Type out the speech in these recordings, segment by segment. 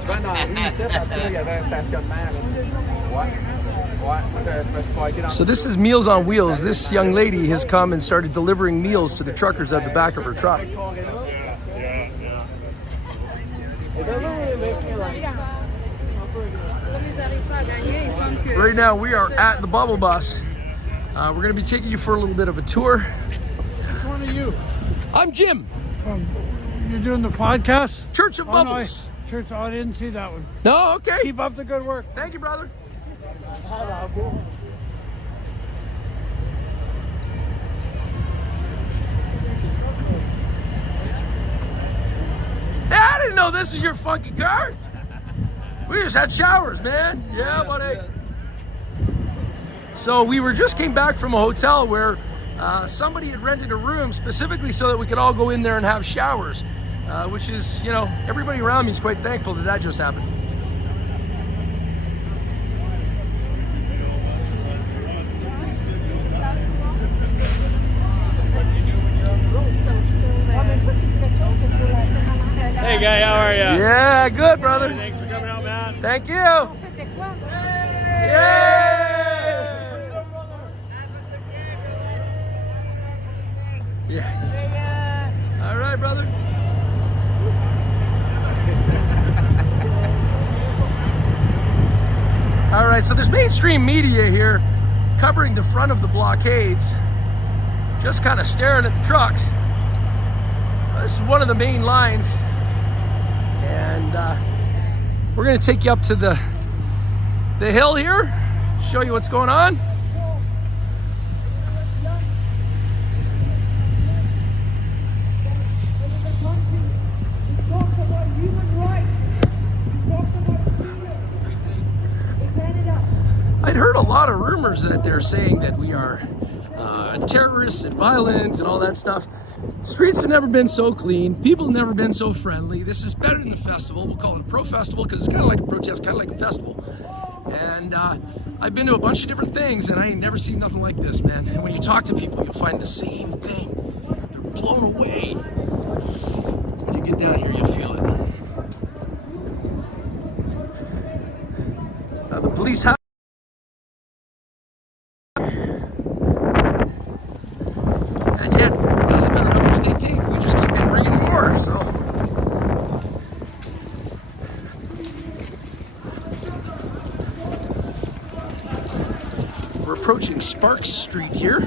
tu vas dans la rue ici, parce que là, il y avait un stationnement. Ouais. So this is Meals on Wheels. This young lady has come and started delivering meals to the truckers at the back of her truck. Right now we are at the Bubble Bus. We're going to be taking you for a little bit of a tour. Which one are you? I'm Jim. You're doing the podcast? Church of Bubbles. No, Church, I didn't see that one. No, okay. Keep up the good work. Thank you, brother. Hey, I didn't know this was your fucking car. We just had showers, man. Yeah, buddy. So we just came back from a hotel where somebody had rented a room specifically so that we could all go in there and have showers, which is, you know, everybody around me is quite thankful that that just happened. Hey, guy, how are you? Yeah, good, brother. Thanks for coming out, man. Thank you. Yay! Yeah. All right, brother. All right, so there's mainstream media here covering the front of the blockades, just kind of staring at the trucks. This is one of the main lines, and we're going to take you up to the hill here, show you what's going on. I'd heard a lot of rumors that they're saying that we are terrorists and violent and all that stuff. Streets have never been so clean. People have never been so friendly. This is better than a festival. We'll call it a pro-festival because it's kind of like a protest, kind of like a festival. And I've been to a bunch of different things, and I ain't never seen nothing like this, man. And when you talk to people, you'll find the same thing. They're blown away. When you get down here, you'll feel it. The police have approaching Sparks Street here.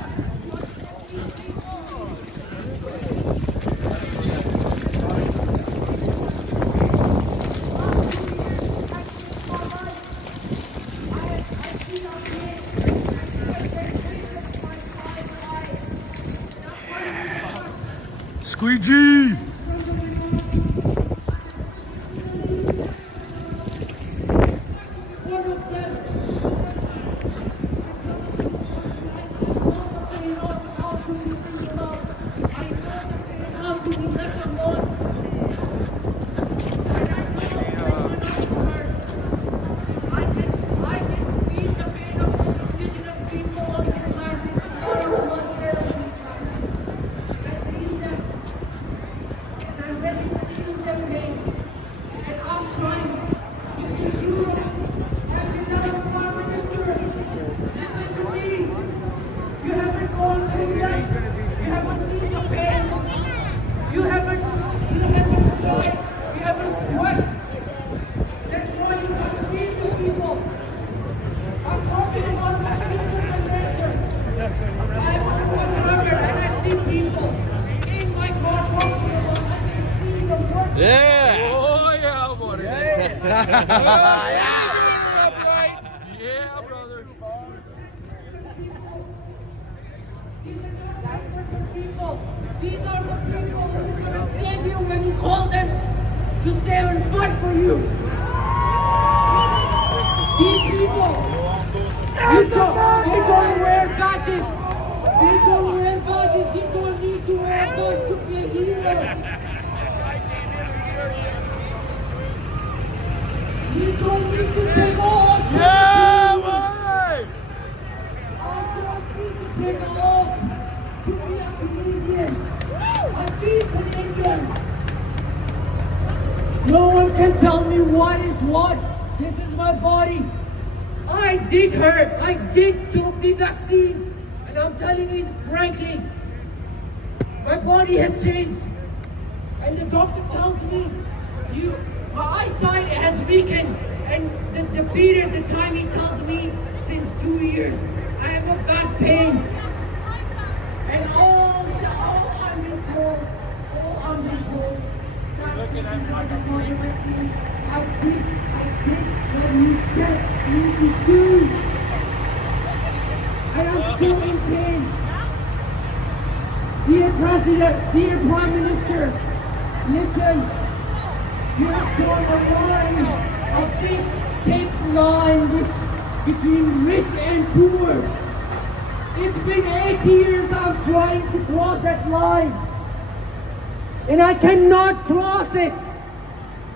Squeegee! Yeah! Oh, yeah, buddy. Yeah, brother. These are the people who are going to save you when you call them to stand and fight for you. These people, they don't wear badges. They don't wear badges. You don't need to wear a badge to be a hero. You don't need to take off. Yeah, boy! I don't need to take off to be a Canadian. I be Canadian. No one can tell me what is what. This is my body. I did hurt. I did took the vaccines. And I'm telling you frankly, my body has changed. And the doctor tells me, my eyesight has weakened. And the time he tells me, since 2 years, I have a back pain. And all I'm being told, that this is not the body vaccine. I did what you said me to do. I am still in pain. Dear President, dear Prime Minister, listen, you have drawn a line, a big, thick line between rich and poor. It's been 8 years I'm trying to cross that line. And I cannot cross it.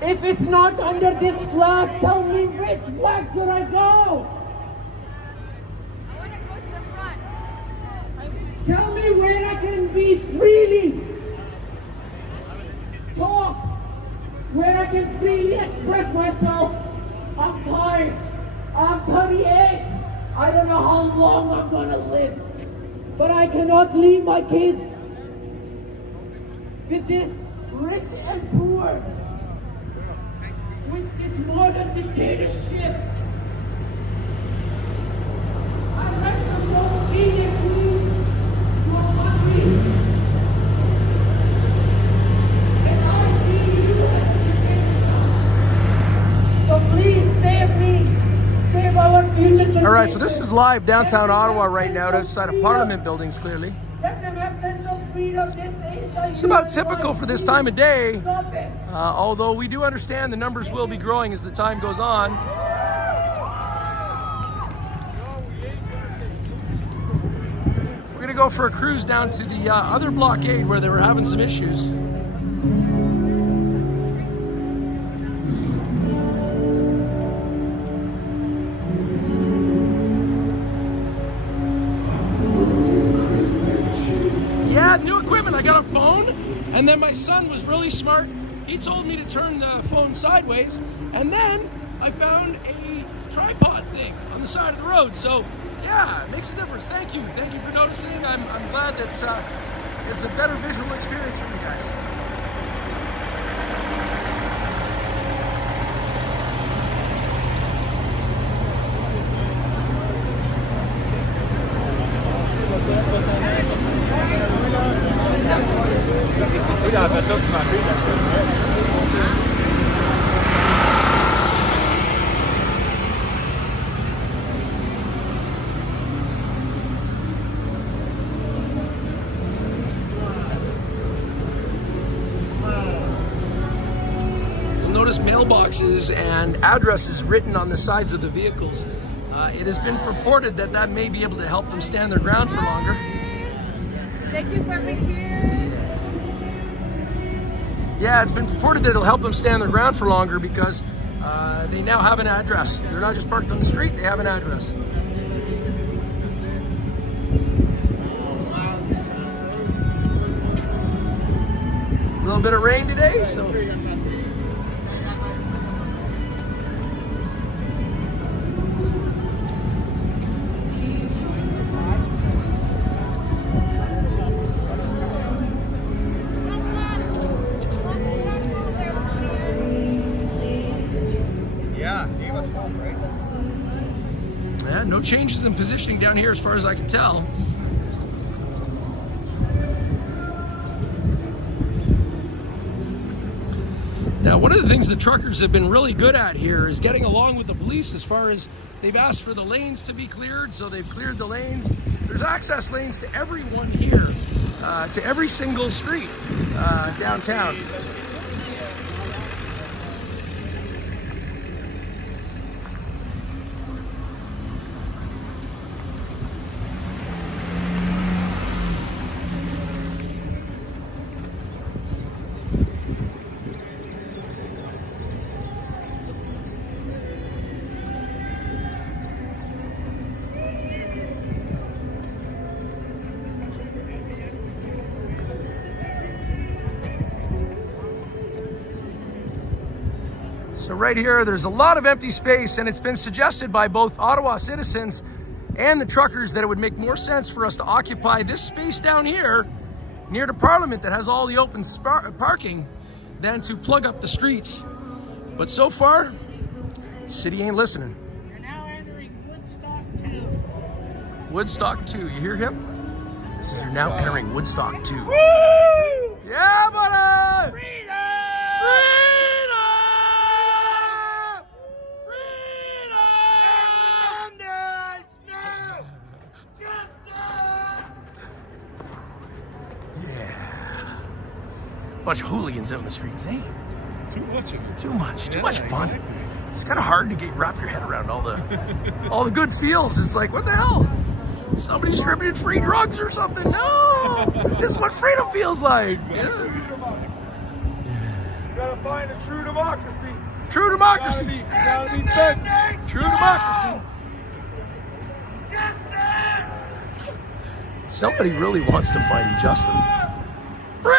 If it's not under this flag, tell me which flag should I go? I want to go to the front. Tell me where I can be freely talk, where I can freely express myself. I'm tired. I'm 38. I don't know how long I'm gonna live, but I cannot leave my kids with this rich and poor, with this modern dictatorship. I went from just being a queen to a country, and I see you as a dictator. So please save me, save our future generation. All right, so this is live downtown Ottawa right now, outside of Parliament buildings, clearly. Let them have central freedom. It's about typical for this time of day, although we do understand the numbers will be growing as the time goes on. We're gonna go for a cruise down to the other blockade where they were having some issues. New equipment. I got a phone, and then my son was really smart. He told me to turn the phone sideways, and then I found a tripod thing on the side of the road. So yeah, it makes a difference. Thank you for noticing. I'm glad that it's a better visual experience for you guys. Notice mailboxes and addresses written on the sides of the vehicles. It has been purported that that may be able to help them stand their ground for longer. Thank you for being here. Yeah, it's been purported that it'll help them stand their ground for longer because they now have an address. They're not just parked on the street, they have an address. A little bit of rain today, so... Yeah, no changes in positioning down here as far as I can tell. Now, one of the things the truckers have been really good at here is getting along with the police as far as they've asked for the lanes to be cleared, so they've cleared the lanes. There's access lanes to everyone here, to every single street downtown. So right here, there's a lot of empty space, and it's been suggested by both Ottawa citizens and the truckers that it would make more sense for us to occupy this space down here near the Parliament that has all the open parking than to plug up the streets. But so far, city ain't listening. You're now entering Woodstock 2. Woodstock 2, you hear him? He says you're now entering Woodstock 2. Woo! Yeah, buddy! Freedom! Bunch of hooligans out in the streets, eh? Too much of it. Too much Yeah, fun. exactly. It's kind of hard to wrap your head around all the good feels. It's like, what the hell? Somebody distributed free drugs or something? No, this is what freedom feels like. Yeah. You gotta find a true democracy. True democracy. You gotta be first. True democracy. Somebody really wants to find justice. Freedom!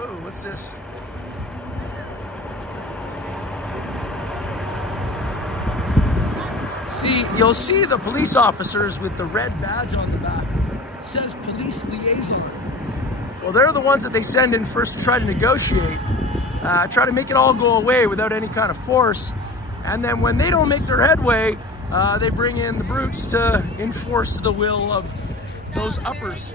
Oh, what's this? See, you'll see the police officers with the red badge on the back. It says police liaison. Well, they're the ones that they send in first to try to negotiate, try to make it all go away without any kind of force. And then when they don't make their headway, they bring in the brutes to enforce the will of those uppers.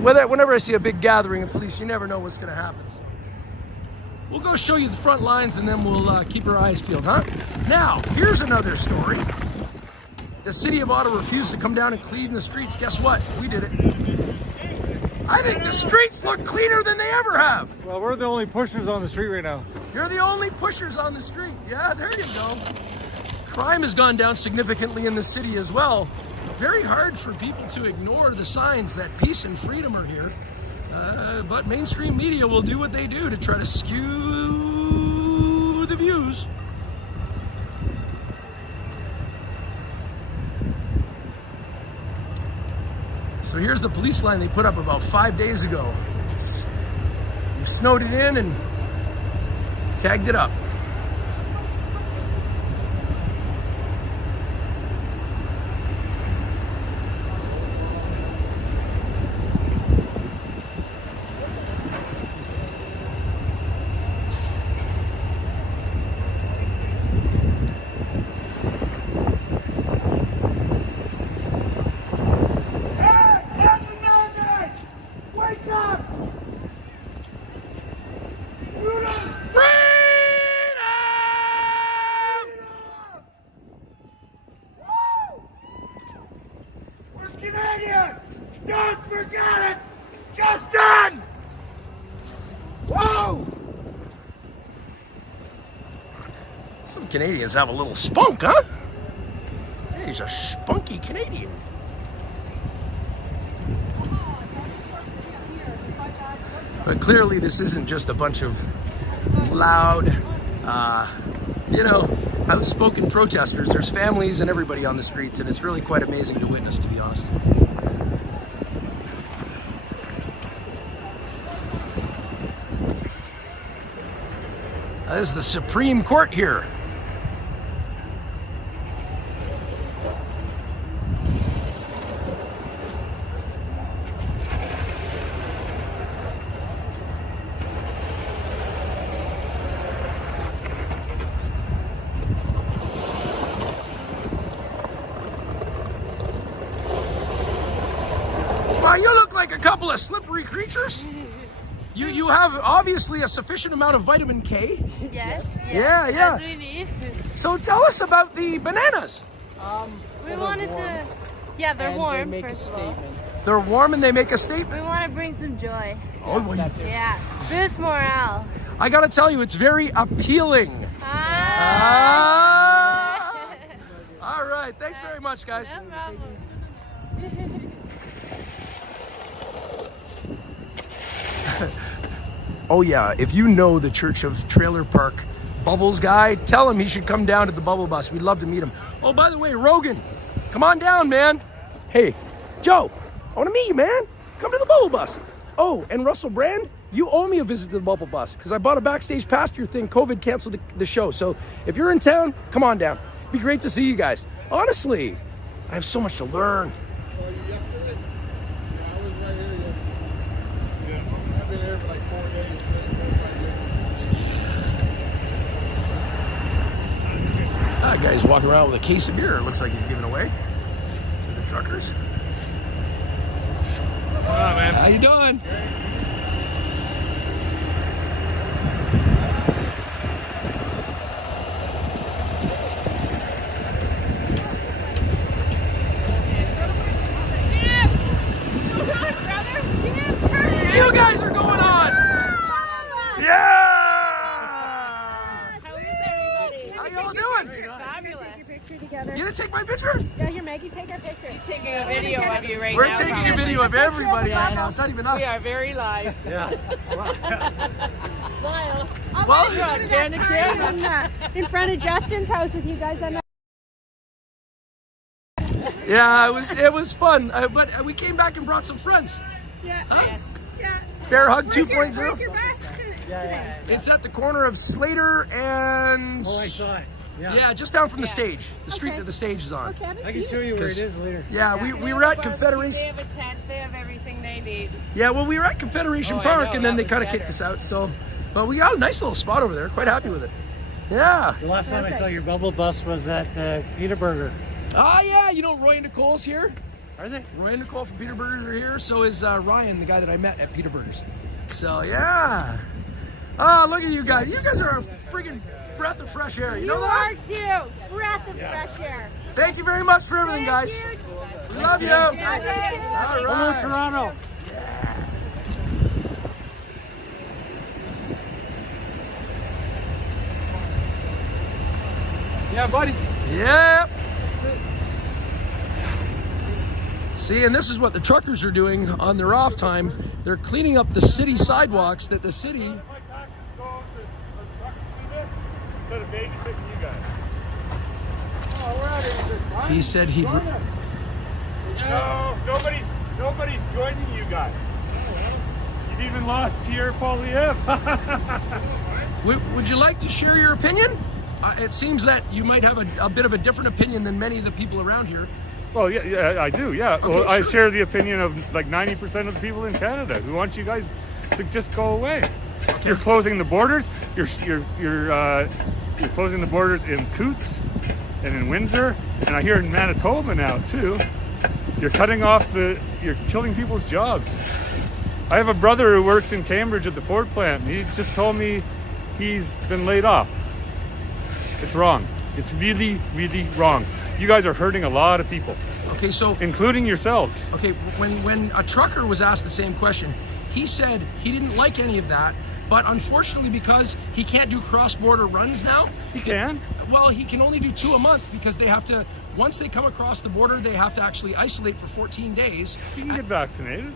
Whenever I see a big gathering of police, you never know what's going to happen. So we'll go show you the front lines, and then we'll keep our eyes peeled, huh? Now, here's another story. The city of Ottawa refused to come down and clean the streets. Guess what? We did it. I think the streets look cleaner than they ever have. Well, we're the only pushers on the street right now. You're the only pushers on the street. Yeah, there you go. Crime has gone down significantly in the city as well. Very hard for people to ignore the signs that peace and freedom are here. But mainstream media will do what they do to try to skew the views. So here's the police line they put up about 5 days ago. We've snowed it in and tagged it up. Canadian! Don't forget it! Justin! Whoa! Some Canadians have a little spunk, huh? He's a spunky Canadian. But clearly this isn't just a bunch of loud, outspoken protesters. There's families and everybody on the streets, and it's really quite amazing to witness, to be honest. This is the Supreme Court here. Wow, you look like a couple of slippery creatures. You have obviously a sufficient amount of vitamin K. Yes. Yeah. As we need. So tell us about the bananas. We wanted to. Yeah, they're warm. They make a first of all. statement. They're warm and they make a statement. We want to bring some joy. Oh, well, Yeah. Boost morale. I gotta tell you, it's very appealing. Ah. All right, thanks very much, guys. No problem. Oh yeah, if you know the Church of Trailer Park Bubbles guy. Tell him he should come down to the Bubble Bus. We'd love to meet him. Oh, by the way, Rogan, come on down, man. Hey, Joe, I want to meet you, man. Come to the Bubble Bus. Oh, and Russell Brand, you owe me a visit to the Bubble Bus because I bought a backstage pass to your thing. COVID canceled the show. So if you're in town, come on down. It'd be great to see you guys. Honestly, I have so much to learn. Saw you yesterday? Yeah, I was right here yesterday. Yeah, I've been here for like 4 days. That guy's walking around with a case of beer. It looks like he's giving away to the truckers. Come on, man. How you doing? You guys are going on! Yeah! How y'all doing? Fabulous. Picture together. You gonna take my picture? Yeah, here, Maggie, take our picture. He's taking a video of you right We're now. taking a video of everybody right now. It's not even us. We are very live. Smile. Well, In front of Justin's house with you guys. yeah, it was fun. But we came back and brought some friends. Yeah. Huh? Yeah. Bear Hug Where's 2.0. your bus today? It's at the corner of Slater and... Oh, I saw it. Yeah, just down from the stage. The street Okay. that the stage is on. Okay, I can show you where it is later. Yeah, we were at Confederation. They have a tent. They have everything they need. Yeah, well, we were at Confederation Oh, I Park, know, and then that they kind of was kicked us out. So, but we got a nice little spot over there. Quite happy with it. Yeah. The last time I saw your bubble bus was at Peterburger. Ah, yeah. You know, Roy and Nicole's here. Are they? Roy and Nicole from Peter Burgers are here. So is Ryan, the guy that I met at Peter Burgers. So yeah. Oh, look at you guys. You guys are a friggin' breath of fresh air. You know that? are too. Breath of fresh air. Thank you very much for everything, guys. We love you. All Hello, right. Toronto. Yeah, buddy. Yep. See, and this is what the truckers are doing on their off time. They're cleaning up the city sidewalks that the city... My taxes go to trucks to do this instead of babysitting you guys. Oh, we're out here. He said he'd... No, nobody's joining you guys. You've even lost Pierre Polyev. Would you like to share your opinion? It seems that you might have a bit of a different opinion than many of the people around here. Well, yeah, I do. Yeah. Okay, Well, I sure. share the opinion of like 90% of the people in Canada who want you guys to just go away. Okay. You're closing the borders. You're closing the borders in Coutts and in Windsor, and I hear in Manitoba now too. You're cutting off you're killing people's jobs. I have a brother who works in Cambridge at the Ford plant. He just told me he's been laid off. It's wrong. It's really, really wrong. You guys are hurting a lot of people, Okay, so... including yourselves. Okay, when a trucker was asked the same question, he said he didn't like any of that, but unfortunately because he can't do cross-border runs now, You can. well, he can only do 2 a month because they have to, once they come across the border, they have to actually isolate for 14 days. You can get vaccinated.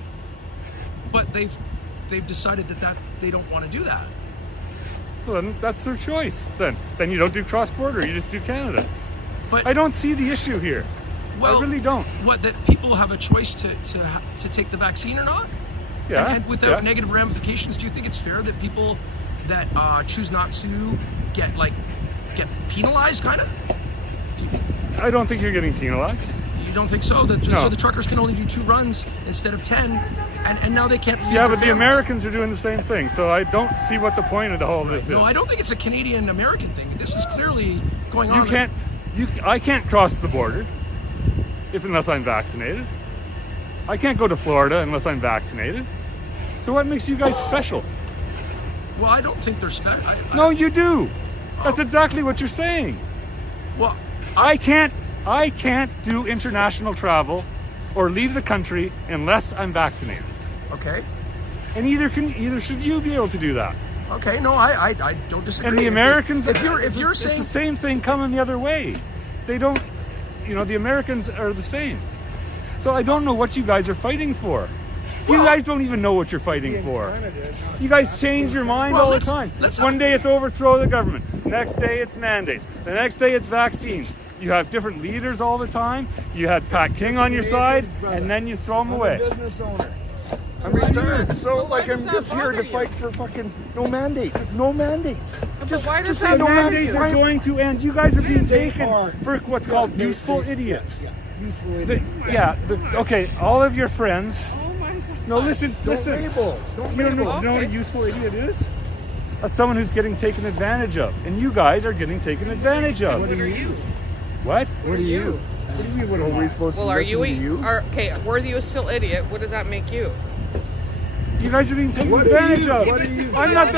But they've decided that they don't want to do that. Well, then that's their choice. Then you don't do cross-border. You just do Canada. But I don't see the issue here. well, I really don't. What, that people have a choice to take the vaccine or not? Yeah. And without yeah. negative ramifications, do you think it's fair that people that choose not to get penalized, kind of? I don't think you're getting penalized. You don't think so? No. So the truckers can only do 2 runs instead of 10, and now they can't feed Yeah, their but the families. Americans are doing the same thing. So I don't see what the point of the whole of this No, is. I don't think it's a Canadian-American thing. This is clearly going You on. can't. I can't cross the border unless I'm vaccinated. I can't go to Florida unless I'm vaccinated. So what makes you guys special? Well, I don't think they're special. No, you do. That's exactly what you're saying. Well, I can't do international travel or leave the country unless I'm vaccinated. okay. And either should you be able to do that. Okay, no, I don't disagree. And the Americans, if you're it's saying the same thing coming the other way. They don't, the Americans are the same. So I don't know what you guys are fighting for. You guys don't even know what you're fighting for. You guys change your mind all the time. One day it's overthrow the government. The next day it's mandates. The next day it's vaccines. You have different leaders all the time. You had Pat King on your side, and then you throw them away. Business owner. I'm retired, so like I'm just here to fight for fucking no mandate. No mandates. Just say no Mandates mandates. are going to end. You guys are being taken for what's called useful idiots. Useful idiots. Okay, all of your friends. No, listen. Don't label. Don't You know label. what a useful idiot is? Someone who's getting taken advantage of. And you guys are getting taken advantage of. What are you? What? What are you? What do you mean? What are we supposed Well, to are listen you, to you? okay, we're the useful idiot. What does that make you? You guys are being taken What are advantage you? of. What are you? I'm not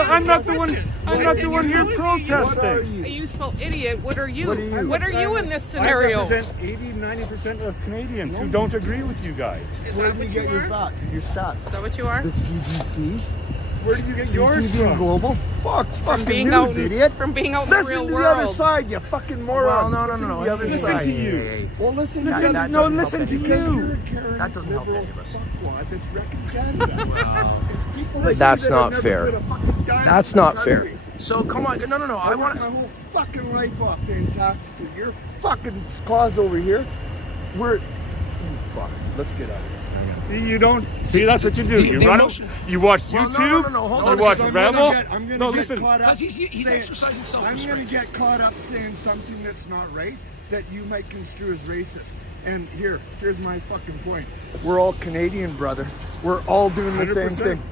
the one here What are protesting. A you? useful idiot. What are you? What are you? What are you in this I scenario? represent 80-90% of Canadians who don't agree with you guys. Is Where that do you what get you your are? your stats? Is that what you are? The CDC? Where did you get yours CTV and from? Global? Fox fucking Being news, out, idiot. from being out in the Listen real to world. the other side, you fucking moron. Well, no. Listen to the other Listen side. to you. Well, listen Listen, to that no, doesn't listen help to anybody. you. That doesn't help any of us. Fuckwad that's wrecking Canada. It's people like That's you that not have fair. never put a fucking dime That's in this not fair. country. So come on, no. I I want worked my whole fucking life off paying taxes to your fucking cause over here. Fuck. Let's get out of here. See, you don't. See, that's what you do. The- You the run. emotion- You watch Well, no, YouTube. no, hold You on a watch second. Rebel. I'm gonna No, get listen. caught up. because he's saying- exercising I'm going to self-restraint. get caught up saying something that's not right that you might construe as racist. And here's my fucking point. We're all Canadian, brother. We're all doing the same 100%. thing.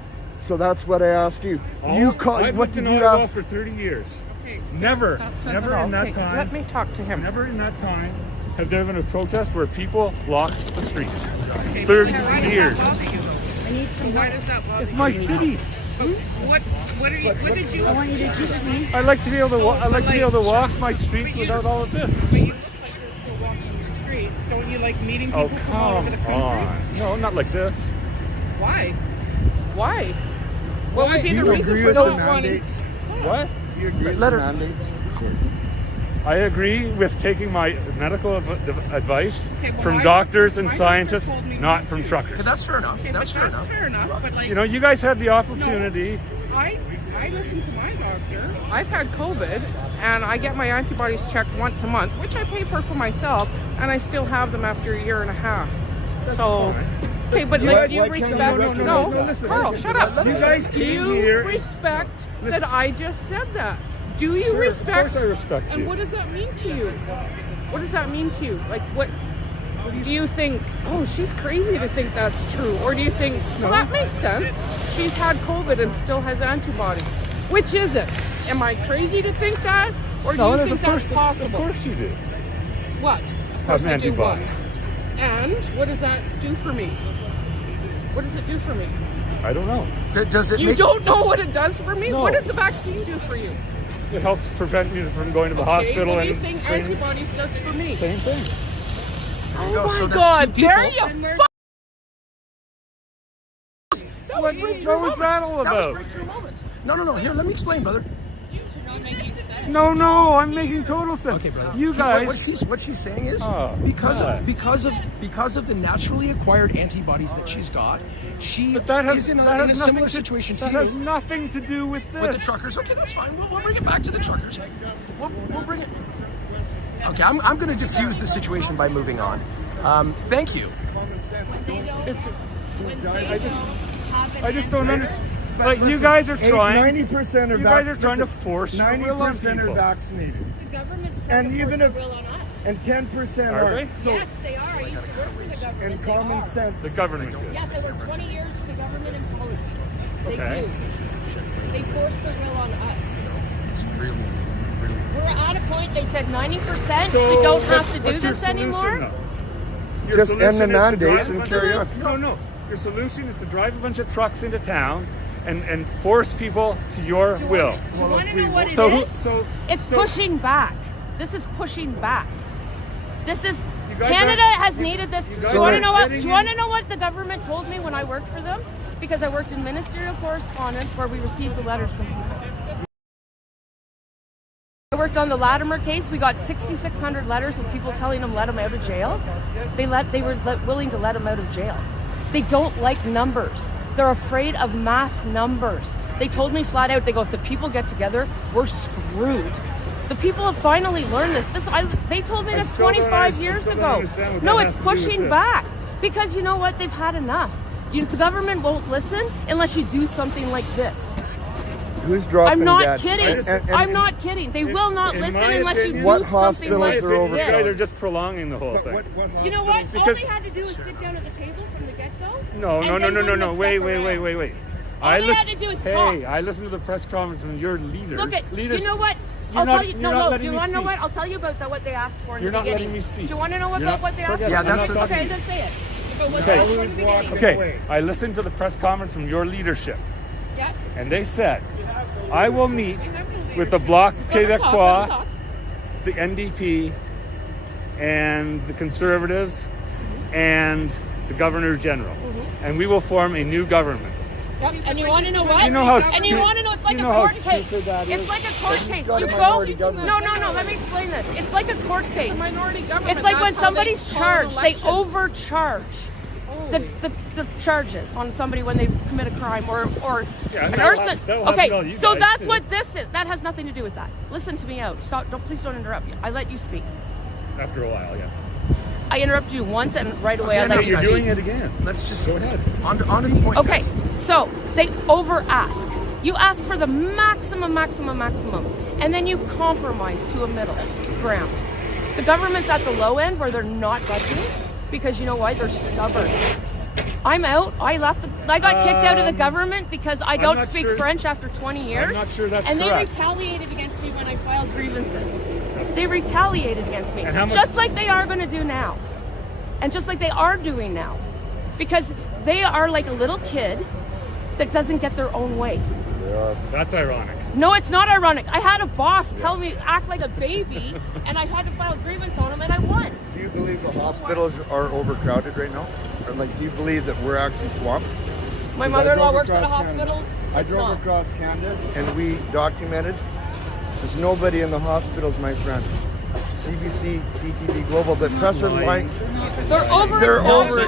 So that's what I asked you. You caught. I've What lived in did you Ottawa ask? for 30 years. Okay. Never Let in that time. Let me talk to him. Never in that time have there been a protest where people blocked the streets. Okay, 30 but why does that years. bother you, though? So why does that bother It's you? my city. But what did you? I want you to teach me. I like to be able to. I like to be able to walk my But streets you- without all of this. But you look like you're still walking your streets. Don't you like meeting people Oh, from all over the come country? on. No, not like this. Why? Why? What would be Do the you reason agree for with the not wanting? mandates? What? Do you agree with Let the her- mandates? I agree with taking my medical advice Okay, well, from my doctors doctor- and my scientists, doctor told me not not from to. truckers. That's fair enough. Okay, That's but fair that's enough. fair enough. But like, You know, you guys had the opportunity. I listen to my doctor. I've had COVID, and I get my antibodies checked once a month, which I pay for myself, and I still have them after a year and a half. So, okay, but Why- like, do you why can't you respect? recognize No, that? listen, Carl, listen. shut up. You guys Do came you here. respect Listen. that I just said that? Do you Sure, respect? Of course, I respect And you. what does that mean to you? What does that mean to you? Like, what do you think? Oh, she's crazy to think that's true, or do you think, well, that makes sense? She's had COVID and still has antibodies. Which is it? Am I crazy to think that, or do No, you there's think of that's course, possible? Of course you do. What? Of course Have I do. What? antibodies. And what does that do for me? What does it do for me? I don't know. Does it You make don't know what it does for me? No. What does the vaccine do for you? It helps prevent me from going to the Okay, hospital what do you and think training. antibodies does for me? Same thing. Oh go. my So that's God! two There people. you What was that all That was about? breakthrough moments. No. Here, let me explain, brother. No, I'm making total sense. Okay, brother. You guys. What she's saying is Oh, because God. of the naturally acquired antibodies that she's got, she But that has, is in that a has similar nothing situation that to has you nothing to do with this. with the truckers. Okay, that's fine. We'll bring it back to the truckers. We'll bring it. Okay, I'm going to diffuse the situation by moving on. Thank you. Common sense. I just don't understand. Like, you guys are trying. 90% are You guys are trying to force your will on 90% are people. vaccinated. The government's And trying to even force if- their will on us. And 10% Are they? So, Yes, they are. I used to work for the government. and They common are. sense. The government is. Yes, I worked 20 years for the government in policy. They Okay. do. They force their will on us. It's really. We're at a point, they said 90%. So we don't have what's- to do what's your this solution, anymore. though? Your Just end the solution is to mandates drive a and bunch carry of- No. Your solution is to drive a bunch of trucks into town and force people to your will. Do you want to know what it So is? It's pushing back. This is pushing back. This is You guys Canada are- has needed this. Do guys you want are to know what? Do getting you want to know what the government told me when I worked for them? Because I worked in ministerial correspondence where we received the letters from people. I worked on the Latimer case. We got 6,600 letters of people telling them let him out of jail. They were willing to let him out of jail. They don't like numbers. They're afraid of mass numbers. They told me flat out, they go, if the people get together, we're screwed. The people have finally learned this. They told me this 25 years ago. No, it's pushing back. Because you know what? They've had enough. The government won't listen unless you do something like this. Who's dropping I'm not dead? kidding. I'm not kidding. They will not in listen my unless you opinion- do What something hospitals like are over- You guys are this. just prolonging the whole thing. What You know what? All Because- they had to do was sit down at the table from the get-go. No. and they wouldn't have stuck Wait. around. All I they listen- had to do is talk. Hey, I listened to the press conference from your leader. Look at, Leaders, you know what? You're I'll not- tell you. you're No, not no. letting You me want to know speak. what? I'll tell you about what they asked for in You're the not beginning. letting me speak. Do you want to know You're about not- what they asked forget for? it. Yeah, that's I'm not Okay, talking- then say it. About what Okay. they asked for in Always the walking beginning. Okay, away. I listened to the press conference from your leadership, Yeah. and they said, I will meet with the Bloc Let them Québécois, talk. the NDP, and the Conservatives, and the Governor General, and we will form a new government. Yep. And you want to know what? You know how And you stu- want to know? It's like you a know how court case. stupid that It's is? like a court case. got You a go. minority government. No. Let me explain this. It's like a court case. It's a minority government. It's like when That's how they somebody's call an charged, they election. overcharge the charges on somebody when they commit a crime or Yeah, an that'll arson. happen- that'll happen to all Okay, you so guys, that's too. what this is. That has nothing to do with that. Listen to me out. Stop! Please don't interrupt me. I let you speak. After a while, yeah. I interrupted you once and right away I Okay, let Hey, you you're speak. doing it again. Let's just Go ahead. on to the point. Okay, guys. so they over ask. You ask for the maximum, and then you compromise to a middle ground. The government's at the low end where they're not budging because you know why? They're stubborn. I'm out. I left. I got kicked out of the government because I don't not speak sure- French after 20 years. I'm not sure that's and correct. they retaliated against me when I filed grievances. They retaliated against me, And how much- just like they are going to do now, and just like they are doing now, because they are like a little kid that doesn't get their own way. That's ironic. No, it's not ironic. I had a boss tell me act like a baby, and I had to file a grievance on him, and I won. Do you believe the hospitals are overcrowded right now? Or like, do you believe that we're actually swamped? My 'Cause I mother-in-law drove works at a across hospital. Canada. I It's drove not. across Canada and we documented. There's nobody in the hospitals, my friend. CBC, CTV Global, the press are lying. They're over. They're over.